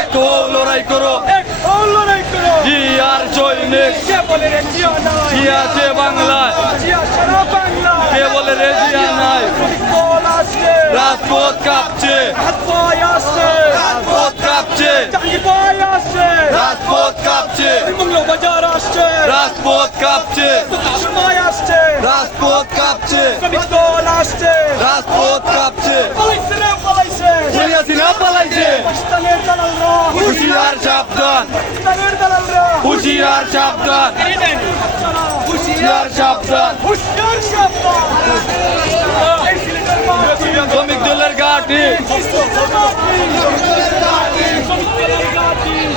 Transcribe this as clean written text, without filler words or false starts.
এক হও লড়াই করো, লড়াই করো। জিয়ার সৈনিক, কে বলে রে জিয়া নাই? জিয়া আছে বাংলায়, জিয়া সারা বাংলা। কে বলে রে জিয়া নাই? দল আসছে, রাজপথ কাঁপছে, হাত পায়ে আসছে, রাজপথ কাঁপছে, জাঙ্গি পায়ে আসছে, রাজপথ কাঁপছে, মৌলবাজার আসছে, রাজপথ কাঁপছে, সময় আসছে, রাজপথ কাঁপছে, শ্রমিক দল আসছে। রাজপথ কাঁপছে। পালাইছে রে পালাইছে, শেখ হাসিনা পালাইছে, পাকিস্তানের দালালরা, হুশিয়ার সাবধান, পাকিস্তানের দালালরা, হুশিয়ার সাবধান, হুশিয়ার সাবধান। হুশিয়ার সাবধান। এই সিলেটের মাটি, শ্রমিক দলের ঘাঁটি,